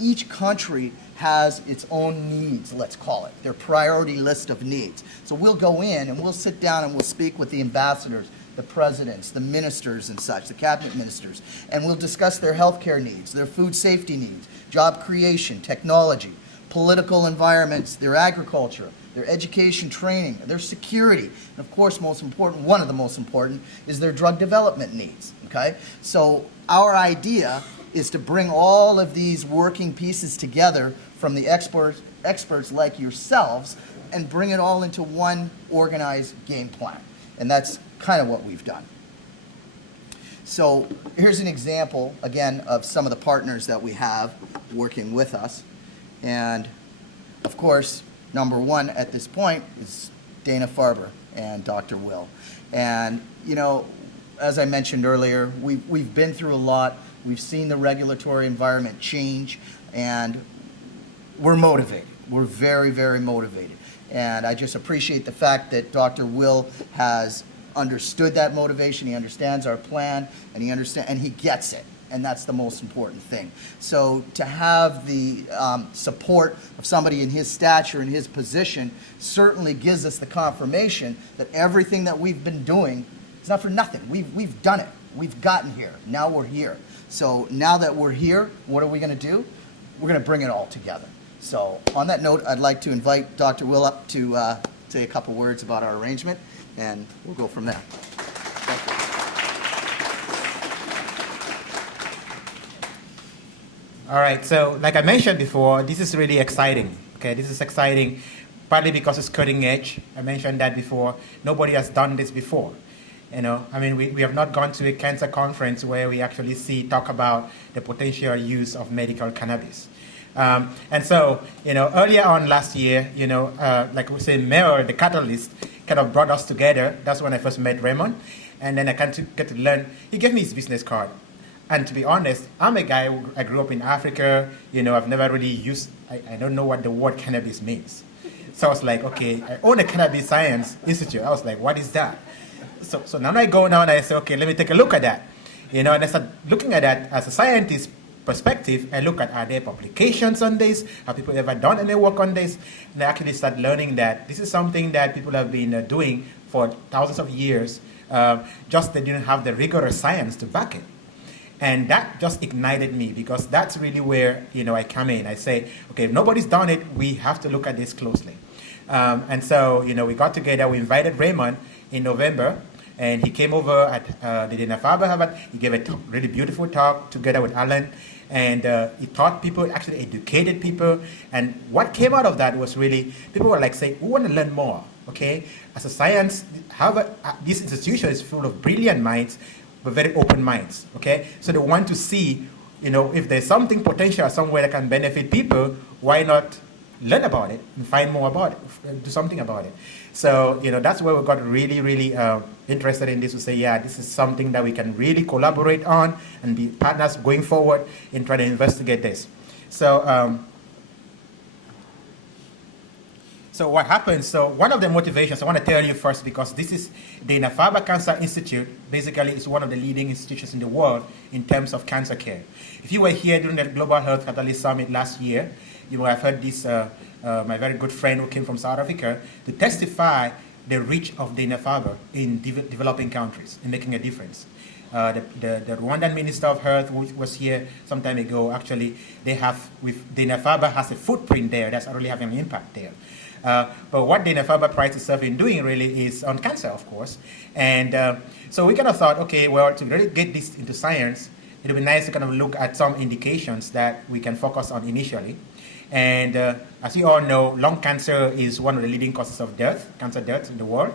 each country has its own needs, let's call it, their priority list of needs. So we'll go in and we'll sit down and we'll speak with the ambassadors, the presidents, the ministers and such, the cabinet ministers, and we'll discuss their healthcare needs, their food safety needs, job creation, technology, political environments, their agriculture, their education training, their security, and of course, most important, one of the most important, is their drug development needs, okay? So our idea is to bring all of these working pieces together from the experts like yourselves and bring it all into one organized game plan. And that's kind of what we've done. So here's an example, again, of some of the partners that we have working with us. And of course, number one at this point is Dana-Farber and Dr. Will. And, you know, as I mentioned earlier, we've been through a lot. We've seen the regulatory environment change, and we're motivated. We're very, very motivated. And I just appreciate the fact that Dr. Will has understood that motivation. He understands our plan, and he gets it. And that's the most important thing. So to have the support of somebody in his stature and his position certainly gives us the confirmation that everything that we've been doing is not for nothing. We've done it. We've gotten here. Now we're here. So now that we're here, what are we going to do? We're going to bring it all together. So on that note, I'd like to invite Dr. Will up to say a couple words about our arrangement, and we'll go from there. Thank you. All right, so like I mentioned before, this is really exciting. Okay, this is exciting partly because it's cutting edge. I mentioned that before. Nobody has done this before. You know, I mean, we have not gone to a cancer conference where we actually talk about the potential use of medical cannabis. And so, you know, earlier on last year, you know, like we say, Mayor, the catalyst, kind of brought us together. That's when I first met Raymond. And then I get to learn. He gave me his business card. And to be honest, I'm a guy who I grew up in Africa. You know, I've never really used, I don't know what the word cannabis means. So I was like, okay, I own a cannabis science institute. I was like, what is that? So now I go down and I say, okay, let me take a look at that. You know, and I start looking at that as a scientist perspective. I look at, are there publications on this? Have people ever done any work on this? And I actually start learning that this is something that people have been doing for thousands of years. Just they didn't have the rigorous science to back it. And that just ignited me, because that's really where, you know, I come in. I say, okay, if nobody's done it, we have to look at this closely. And so, you know, we got together, we invited Raymond in November, and he came over at the Dana-Farber Harvard. He gave a really beautiful talk together with Alan, and he taught people, actually educated people. And what came out of that was really, people were like saying, we want to learn more, okay? As a science, Harvard, this institution is full of brilliant minds, but very open minds, okay? So they want to see, you know, if there's something potential somewhere that can benefit people, why not learn about it and find more about it, do something about it. So, you know, that's where we got really, really interested in this, to say, yeah, this is something that we can really collaborate on and be partners going forward in trying to investigate this. So, so what happens, so one of the motivations I want to tell you first, because this is the Dana-Farber Cancer Institute, basically is one of the leading institutions in the world in terms of cancer care. If you were here during the Global Health Catalyst Summit last year, you will have heard this, my very good friend who came from South Africa, to testify the reach of Dana-Farber in developing countries in making a difference. The Rwandan Minister of Health, who was here some time ago, actually, they have, with Dana-Farber has a footprint there that's already having an impact there. But what Dana-Farber prides itself in doing really is on cancer, of course. And so we kind of thought, okay, well, to really get this into science, it would be nice to kind of look at some indications that we can focus on initially. And as you all know, lung cancer is one of the leading causes of death, cancer deaths in the world.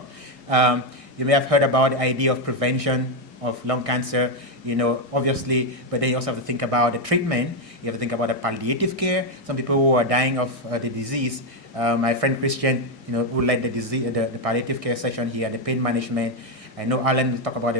You may have heard about the idea of prevention of lung cancer, you know, obviously, but then you also have to think about the treatment. You have to think about the palliative care. Some people who are dying of the disease. My friend Christian, you know, who led the palliative care session here, the pain management. I know Alan will talk about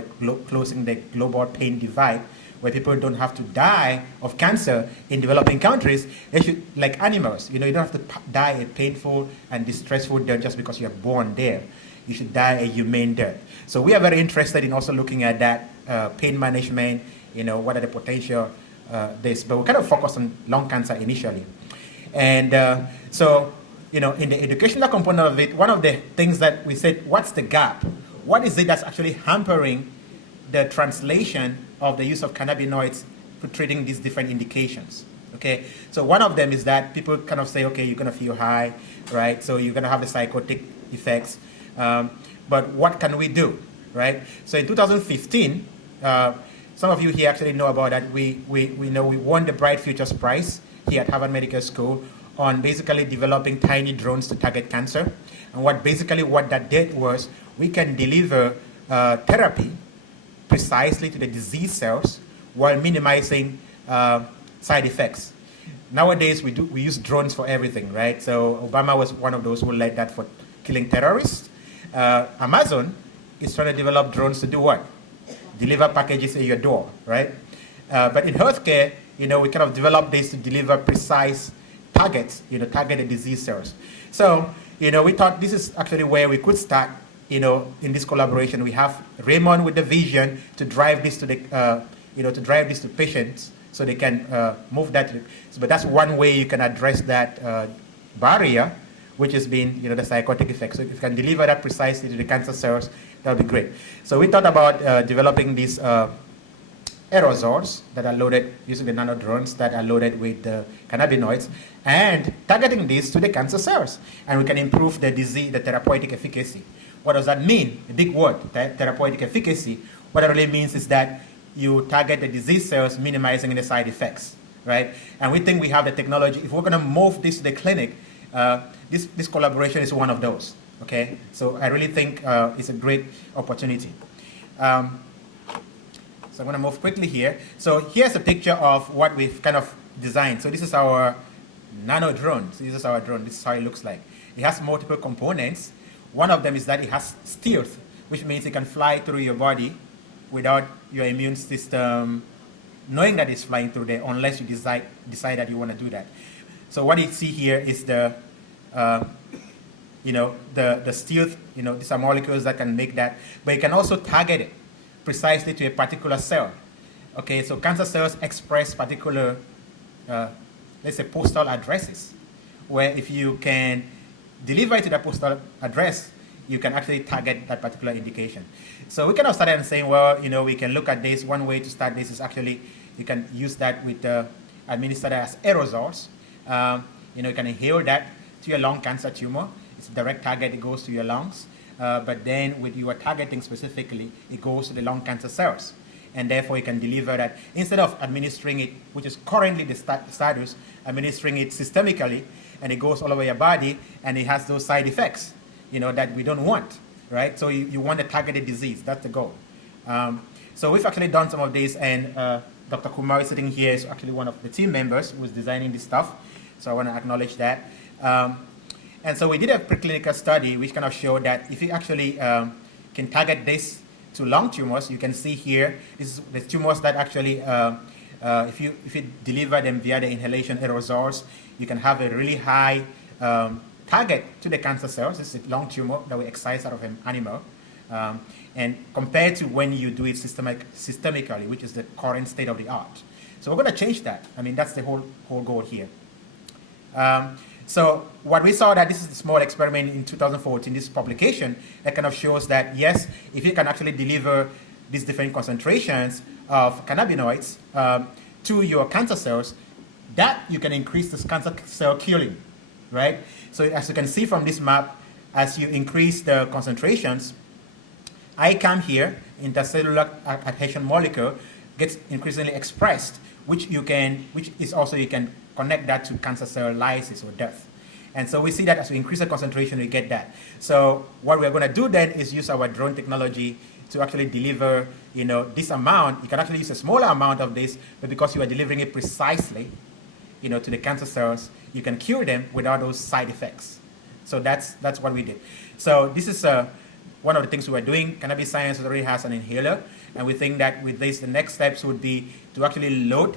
closing the global pain divide, where people don't have to die of cancer in developing countries. They should, like animals, you know, you don't have to die a painful and distressful death just because you're born there. You should die a humane death. So we are very interested in also looking at that pain management, you know, what are the potential this, but we kind of focus on lung cancer initially. And so, in the educational component of it, one of the things that we said, what's the gap? What is it that's actually hampering the translation of the use of cannabinoids for treating these different indications? Okay, so one of them is that people kind of say, okay, you're going to feel high, right? So you're going to have the psychotic effects. But what can we do, right? So in 2015, some of you here actually know about that. We won the Bright Futures Prize here at Harvard Medical School on basically developing tiny drones to target cancer. And what that did was we can deliver therapy precisely to the disease cells while minimizing side effects. Nowadays, we use drones for everything, right? So Obama was one of those who led that for killing terrorists. Amazon is trying to develop drones to do what? Deliver packages at your door, right? But in healthcare, we kind of develop this to deliver precise targets, targeted disease cells. So, we thought this is actually where we could start, in this collaboration. We have Raymond with the vision to drive this to the, to drive this to patients so they can move that. But that's one way you can address that barrier, which has been, the psychotic effect. So if you can deliver that precisely to the cancer cells, that would be great. So we thought about developing these aerosols that are loaded using the nano drones that are loaded with the cannabinoids and targeting these to the cancer cells. And we can improve the therapeutic efficacy. What does that mean? A big word, therapeutic efficacy. What it really means is that you target the disease cells, minimizing the side effects, right? And we think we have the technology. If we're going to move this to the clinic, this collaboration is one of those, okay? So I really think it's a great opportunity. So I'm going to move quickly here. So here's a picture of what we've kind of designed. So this is our nano drone. So this is our drone. This is how it looks like. It has multiple components. One of them is that it has stealth, which means it can fly through your body without your immune system knowing that it's flying through there, unless you decide that you want to do that. So what you see here is the stealth. These are molecules that can make that, but you can also target it precisely to a particular cell. Okay, so cancer cells express particular, let's say, postal addresses, where if you can deliver it to that postal address, you can actually target that particular indication. So we kind of started saying, well, we can look at this. One way to start this is actually you can use that with administer that as aerosols. You can inhale that to your lung cancer tumor. It's a direct target. It goes to your lungs. But then with your targeting specifically, it goes to the lung cancer cells. And therefore, you can deliver that. Instead of administering it, which is currently the status, administering it systemically, and it goes all over your body, and it has those side effects, that we don't want, right? So you want a targeted disease. That's the goal. So we've actually done some of this, and Dr. Kumar is sitting here is actually one of the team members who's designing this stuff. So I want to acknowledge that. And so we did a preclinical study which kind of showed that if you actually can target this to lung tumors, you can see here, this is the tumors that actually, if you deliver them via the inhalation aerosols, you can have a really high target to the cancer cells. This is a lung tumor that we excise out of an animal. And compared to when you do it systemically, which is the current state of the art. So we're going to change that. I mean, that's the whole goal here. So what we saw that this is a small experiment in 2014, this publication that kind of shows that, yes, if you can actually deliver these different concentrations of cannabinoids to your cancer cells, that you can increase this cancer cell killing, right? So as you can see from this map, as you increase the concentrations, ICAM here, intercellular adhesion molecule, gets increasingly expressed, which you can connect that to cancer cell lysis or death. And so we see that as we increase the concentration, we get that. So what we're going to do then is use our drone technology to actually deliver, this amount. You can actually use a smaller amount of this, but because you are delivering it precisely, to the cancer cells, you can cure them without those side effects. So that's what we did. So this is one of the things we were doing. Cannabis Science already has an inhaler, and we think that with this, the next steps would be to actually load,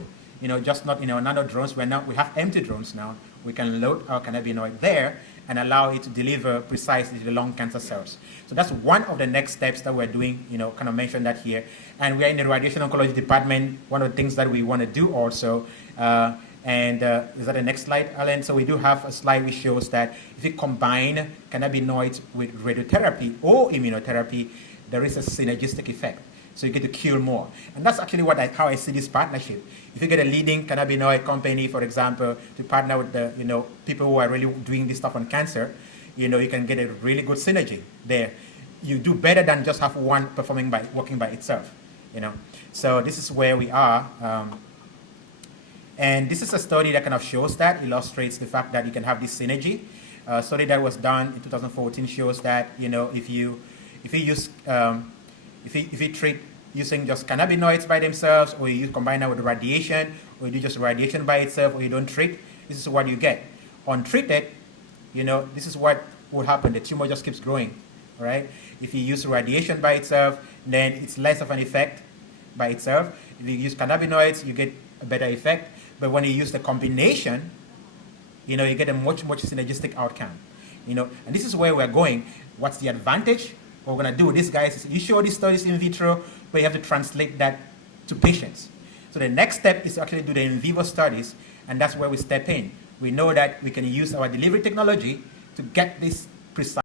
just not in our nano drones. We have empty drones now. we can load our cannabinoid there and allow it to deliver precisely to the lung cancer cells. So that's one of the next steps that we're doing, kind of mention that here. And we are in the radiation oncology department. One of the things that we want to do also, is that the next slide, Alan? So we do have a slide which shows that if you combine cannabinoids with radiotherapy or immunotherapy, there is a synergistic effect. So you get to kill more. And that's actually how I see this partnership. If you get a leading cannabinoid company, for example, to partner with the people who are really doing this stuff on cancer, you can get a really good synergy there. You do better than just have one working by itself. So this is where we are. And this is a study that kind of shows that, illustrates the fact that you can have this synergy. A study that was done in 2014 shows that if you treat using just cannabinoids by themselves, or you combine that with radiation, or you do just radiation by itself, or you don't treat, this is what you get. Untreated, this is what will happen. The tumor just keeps growing, right? If you use radiation by itself, then it's less of an effect by itself. If you use cannabinoids, you get a better effect. But when you use the combination, you get a much synergistic outcome. And this is where we're going. What's the advantage? What we're going to do with this, guys, is you show these studies in vitro, but you have to translate that to patients. So the next step is to actually do the in vivo studies, and that's where we step in. We know that we can use our delivery technology to get this precise